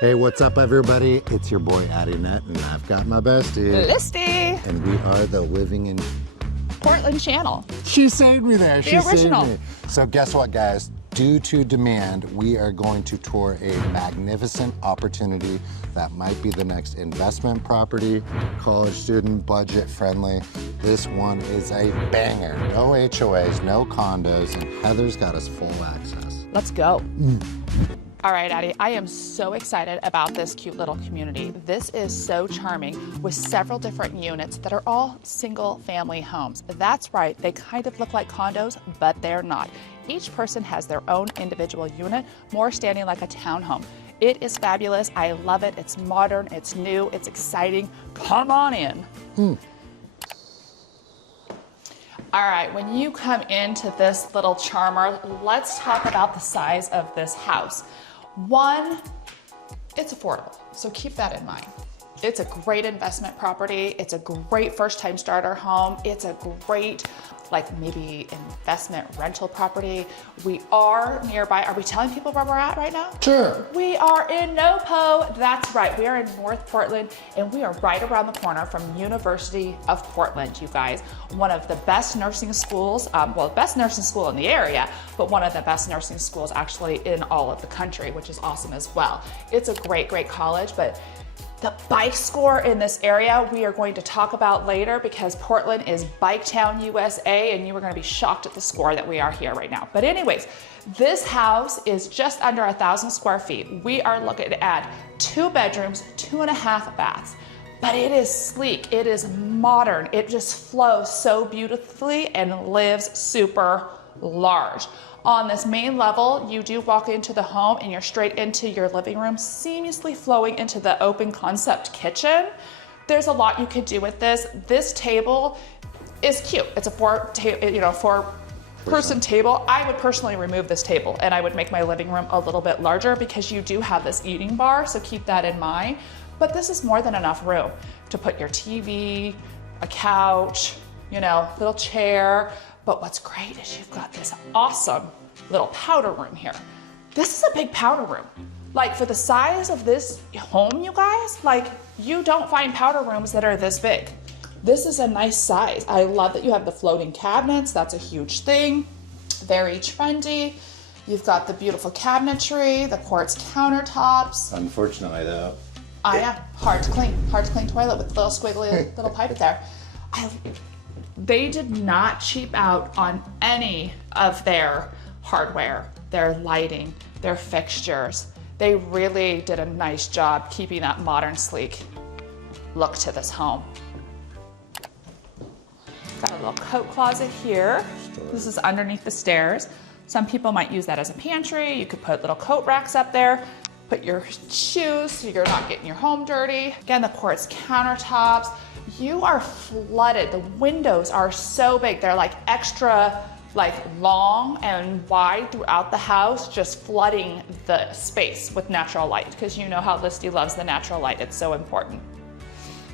Hey, what's up, everybody? It's your boy, Addie Net, and I've got my bestie. Listy. And we are the Living in Portland channel. She saved me there. She original. saved me. So guess what, guys? Due to demand, we are going to tour a magnificent opportunity that might be the next investment property, college student, budget friendly. This one is a banger. No HOAs, no condos, and Heather's got us full access. Let's go. All right, Addie, I am so excited about this cute little community. This is so charming with several different units that are all single family homes. That's right, they kind of look like condos, but they're not. Each person has their own individual unit, more standing like a townhome. It is fabulous. I love it. It's modern, it's new, it's exciting. Come on in. All right, when you come into this little charmer, let's talk about the size of this house. One, it's affordable, so keep that in mind. It's a great investment property. It's a great first-time starter home. It's a great, like maybe investment rental property. We are nearby. Are we telling people where we're at right now? Sure. We are in NoPo. That's right. We are in North Portland, and we are right around the corner from University of Portland, you guys. One of the best nursing schools, well, the best nursing school in the area, but one of the best nursing schools actually in all of the country, which is awesome as well. It's a great, great college, but the bike score in this area we are going to talk about later because Portland is Bike Town, USA, and you are going to be shocked at the score that we are here right now. But anyways, this house is just under 1,000 square feet. We are looking at 2 bedrooms, 2.5 baths. But it is sleek, it is modern, it just flows so beautifully and lives super large. On this main level, you do walk into the home and you're straight into your living room, seamlessly flowing into the open concept kitchen. There's a lot you could do with this. This table is cute. It's a four-person table. I would personally remove this table and I would make my living room a little bit larger because you do have this eating bar, so keep that in mind. But this is more than enough room to put your TV, a couch, little chair. But what's great is you've got this awesome little powder room here. This is a big powder room. Like for the size of this home, you guys, like you don't find powder rooms that are this big. This is a nice size. I love that you have the floating cabinets. That's a huge thing. Very trendy. You've got the beautiful cabinetry, the quartz countertops. Unfortunately, though. Hard to clean toilet with the little squiggly little pipe there. They did not cheap out on any of their hardware, their lighting, their fixtures. They really did a nice job keeping that modern, sleek look to this home. Got a little coat closet here. This is underneath the stairs. Some people might use that as a pantry. You could put little coat racks up there, put your shoes so you're not getting your home dirty. Again, the quartz countertops. You are flooded. The windows are so big. They're like extra long and wide throughout the house, just flooding the space with natural light because you know how Listy loves the natural light. It's so important.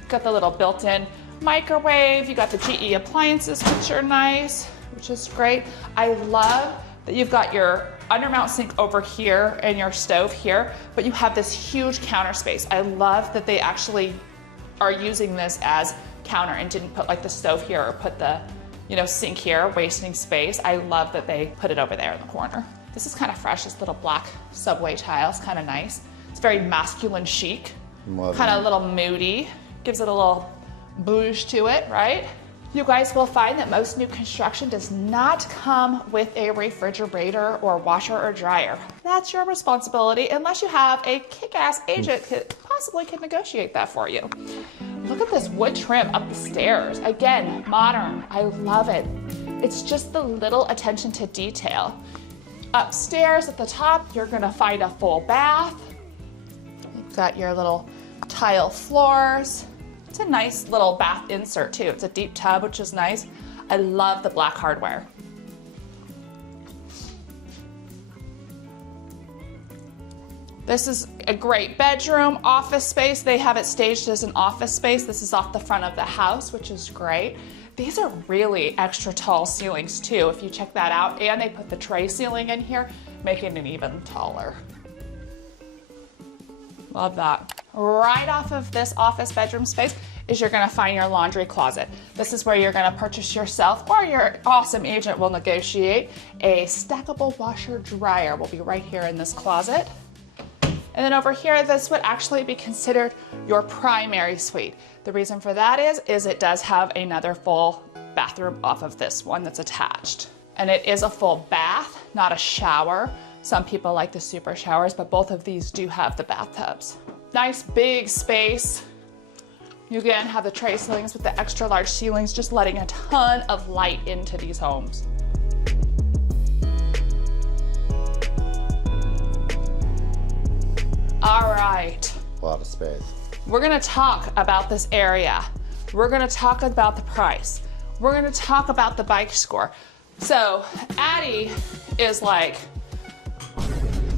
Got the little built-in microwave. You got the GE appliances, which are nice, which is great. I love that you've got your undermount sink over here and your stove here, but you have this huge counter space. I love that they actually are using this as counter and didn't put like the stove here or put the sink here, wasting space. I love that they put it over there in the corner. This is kind of fresh, this little black subway tile. It's kind of nice. It's very masculine chic, kind of a little moody, gives it a little bouge to it, right? You guys will find that most new construction does not come with a refrigerator or washer or dryer. That's your responsibility unless you have a kick-ass agent that possibly can negotiate that for you. Look at this wood trim up the stairs. Again, modern. I love it. It's just the little attention to detail. Upstairs at the top, you're gonna find a full bath. You've got your little tile floors. It's a nice little bath insert too. It's a deep tub, which is nice. I love the black hardware. This is a great bedroom, office space. They have it staged as an office space. This is off the front of the house, which is great. These are really extra tall ceilings too, if you check that out. And they put the tray ceiling in here, making it even taller. Love that. Right off of this office bedroom space is you're gonna find your laundry closet. This is where you're gonna purchase yourself, or your awesome agent will negotiate, a stackable washer dryer. Will be right here in this closet. And then over here, this would actually be considered your primary suite. The reason for that is it does have another full bathroom off of this one that's attached. And it is a full bath, not a shower. Some people like the super showers, but both of these do have the bathtubs. Nice big space. You again have the tray ceilings with the extra large ceilings, just letting a ton of light into these homes. All right. A lot of space. We're gonna talk about this area. We're gonna talk about the price. We're gonna talk about the bike score. So Addie is like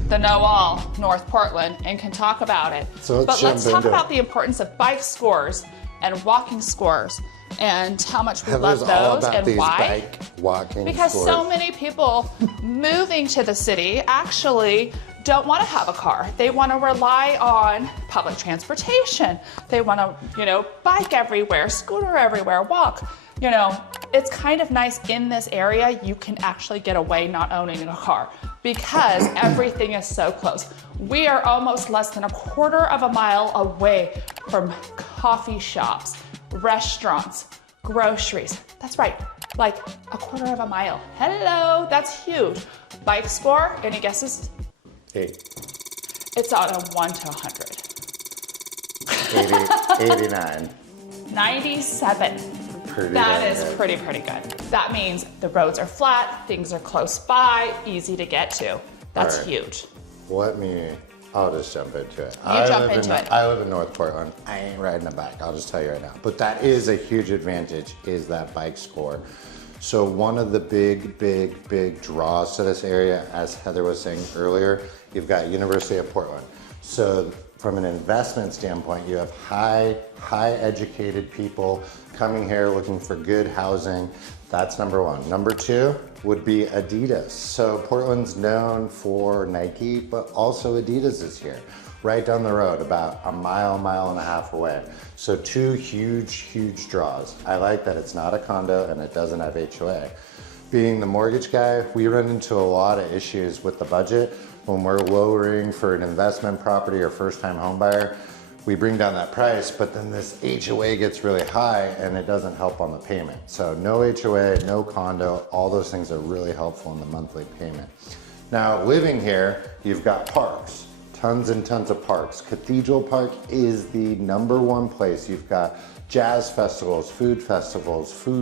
the know-all North Portland and can talk about it. So let's talk about the importance of bike scores and walking scores and how much we love those and why. Bike walking because scores. so many people moving to the city actually don't want to have a car. They want to rely on public transportation. They want to, bike everywhere, scooter everywhere, walk. It's kind of nice in this area, you can actually get away not owning a car because everything is so close. We are almost less than a quarter of a mile away from coffee shops, restaurants, groceries. That's right, like a quarter of a mile. Hello, that's huge. Bike score, any guesses? 8. It's on a 1 to 100. 89. 97. Pretty that good. is pretty good. That means the roads are flat, things are close by, easy to get to. That's All right. huge. I'll just jump into it. Jump into it. I live in North Portland. I ain't riding a bike, I'll just tell you right now. But that is a huge advantage, is that bike score. So one of the big draws to this area, as Heather was saying earlier, you've got University of Portland. So from an investment standpoint, you have high educated people coming here looking for good housing. That's number one. Number two would be Adidas. So Portland's known for Nike, but also Adidas is here, right down the road, about a mile and a half away. So two huge draws. I like that it's not a condo and it doesn't have HOA. Being the mortgage guy, we run into a lot of issues with the budget when we're lowering for an investment property or first-time home buyer. We bring down that price, but then this HOA gets really high and it doesn't help on the payment. So no HOA, no condo, all those things are really helpful in the monthly payment. Now, living here, you've got parks, tons and tons of parks. Cathedral Park is the #1 place. You've got jazz festivals, food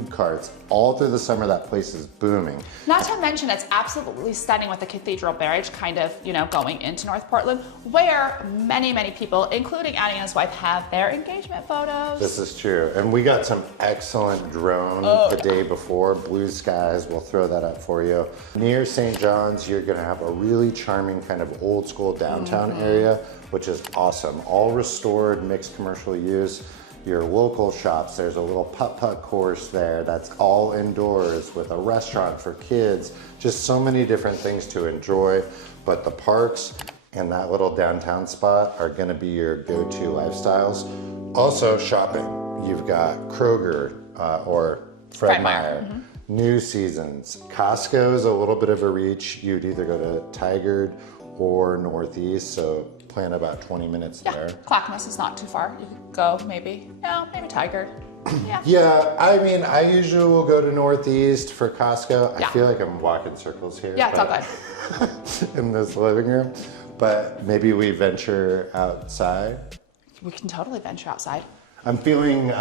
carts, all through the summer. That place is booming. Not to mention it's absolutely stunning with the Cathedral Barrage kind of, going into North Portland, where many people, including Addie and his wife, have their engagement photos. This is true. And we got some excellent drone the day before, blue skies. We'll throw that up for you. Near St. John's, you're gonna have a really charming kind of old school downtown area, which is awesome. All restored, mixed commercial use. Your local shops, there's a little putt-putt course there that's all indoors with a restaurant for kids, just so many different things to enjoy. But the parks and that little downtown spot are gonna be your go-to lifestyles. Also shopping, you've got Kroger or Fred Meyer, New Seasons. Costco's a little bit of a reach. You'd either go to Tigard or Northeast, so plan about 20 minutes there. Clackamas is not too far. You could go maybe Tigard. Yeah. Yeah, I mean, I usually will go to Northeast for Costco. Yeah. I feel like I'm walking circles here. Yeah, it's all good. In this living room. But maybe we venture outside. We can totally venture outside. I'm feeling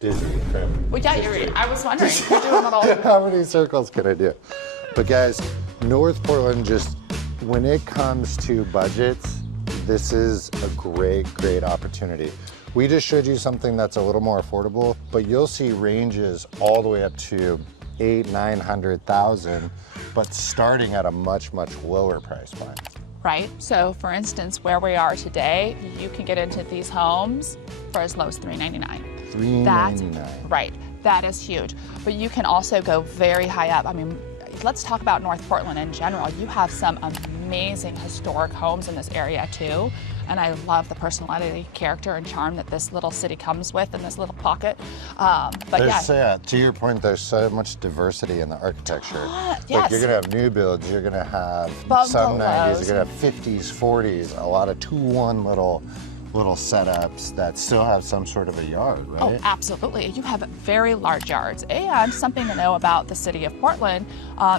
dizzy from Well, yeah, I was wondering. You're doing it all. how many circles can I do? But guys, North Portland, just when it comes to budgets, this is a great opportunity. We just showed you something that's a little more affordable, but you'll see ranges all the way up to 800,000-900,000, but starting at a much lower price point. Right? So for instance, where we are today, you can get into these homes for as low as $399. $399. Right. That is huge. But you can also go very high up. I mean, let's talk about North Portland in general. You have some amazing historic homes in this area too. and I love the personality, character, and charm that this little city comes with in this little pocket. But to your point, there's so much diversity in the architecture. Yes. Like you're gonna have new builds, you're gonna have some 90s, you're gonna have 50s, 40s, a lot of 2-1 little setups that still have some sort of a yard, right? Oh, absolutely. You have very large yards. And something to know about the city of Portland,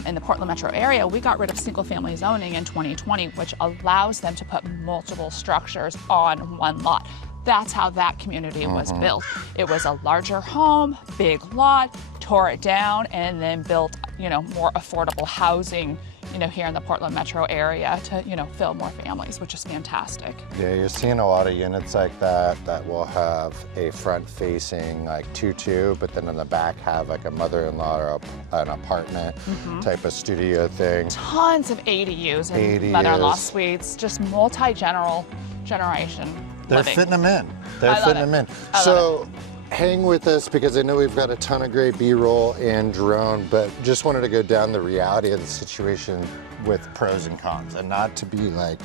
in the Portland metro area, we got rid of single family zoning in 2020, which allows them to put multiple structures on one lot. That's how that community was built. It was a larger home, big lot, tore it down, and then built, more affordable housing, here in the Portland metro area to, fill more families, which is fantastic. Yeah, you're seeing a lot of units like that will have a front facing like 2-2, but then in the back have like a mother-in-law or an apartment type of studio thing. Tons of ADUs and mother-in-law suites, just generation. They're living. fitting them in. They're fitting them in. So hang with us because I know we've got a ton of great B-roll and drone, but just wanted to go down the reality of the situation with pros and cons, and not to be like,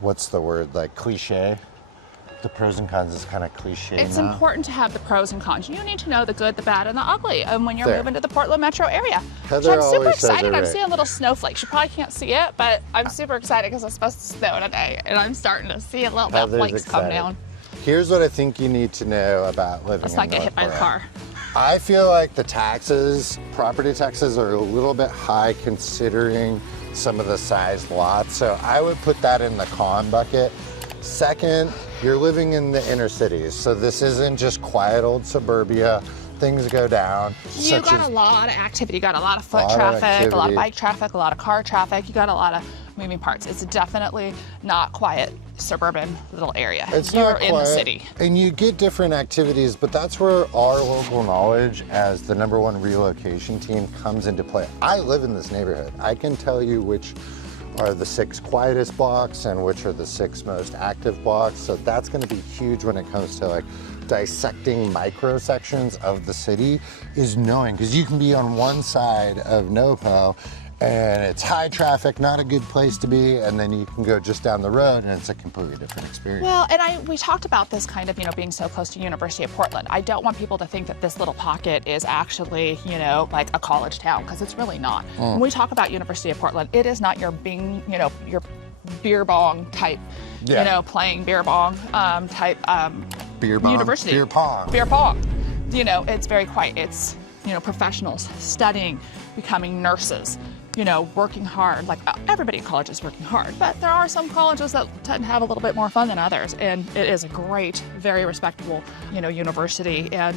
what's the word, like cliche. The pros and cons is kind of cliche. It's now. important to have the pros and cons. You need to know the good, the bad, and the ugly. And when you're moving to the Portland metro area, Heather I'm super always says excited. it I'm right. seeing little snowflakes. You probably can't see it, but I'm super excited because it's supposed to snow today, and I'm starting to see a little bit of flakes come down. Here's what I think you need to know about living Let's in not get hit by a car. I feel like the taxes, property taxes, are a little bit high considering some of the size lots. So I would put that in the con bucket. Second, you're living in the inner cities. So this isn't just quiet old suburbia. Things go down. You got a lot of activity. You got a lot of foot traffic, a lot of bike traffic, a lot of car traffic. You got a lot of moving parts. It's definitely not quiet suburban little area. You're in the city. And you get different activities, but that's where our local knowledge as the #1 relocation team comes into play. I live in this neighborhood. I can tell you which are the 6 quietest blocks and which are the 6 most active blocks. So that's going to be huge when it comes to like dissecting micro sections of the city, is knowing, because you can be on one side of NoPo and it's high traffic, not a good place to be, and then you can go just down the road and it's a completely different experience. Well, and we talked about this kind of, being so close to University of Portland. I don't want people to think that this little pocket is actually, like a college town, because it's really not. When we talk about University of Portland, it is not your your beer bong type, playing beer bong type beer bong, university. Beer pong. Beer pong. It's very quiet. It's, professionals studying, becoming nurses, working hard. Like everybody at college is working hard, but there are some colleges that tend to have a little bit more fun than others. And it is a great, very respectable, university. And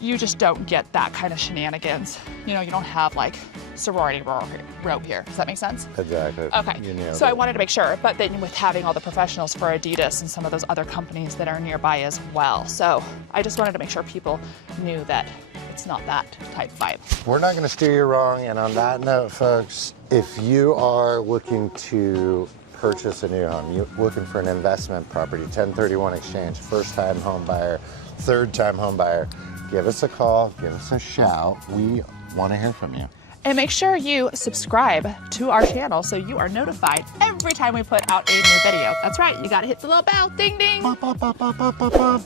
you just don't get that kind of shenanigans. You don't have like sorority rope here. Does that make sense? Exactly. Okay. So I wanted to make sure, but then with having all the professionals for Adidas and some of those other companies that are nearby as well. So I just wanted to make sure people knew that it's not that type vibe. We're not going to steer you wrong. And on that note, folks, if you are looking to purchase a new home, you're looking for an investment property, 1031 exchange, first-time home buyer, third-time home buyer, give us a call, give us a shout. We want to hear from you. And make sure you subscribe to our channel so you are notified every time we put out a new video. That's right, you got to hit the little bell, ding ding. Bop, bop, bop, bop, bop, bop, bop.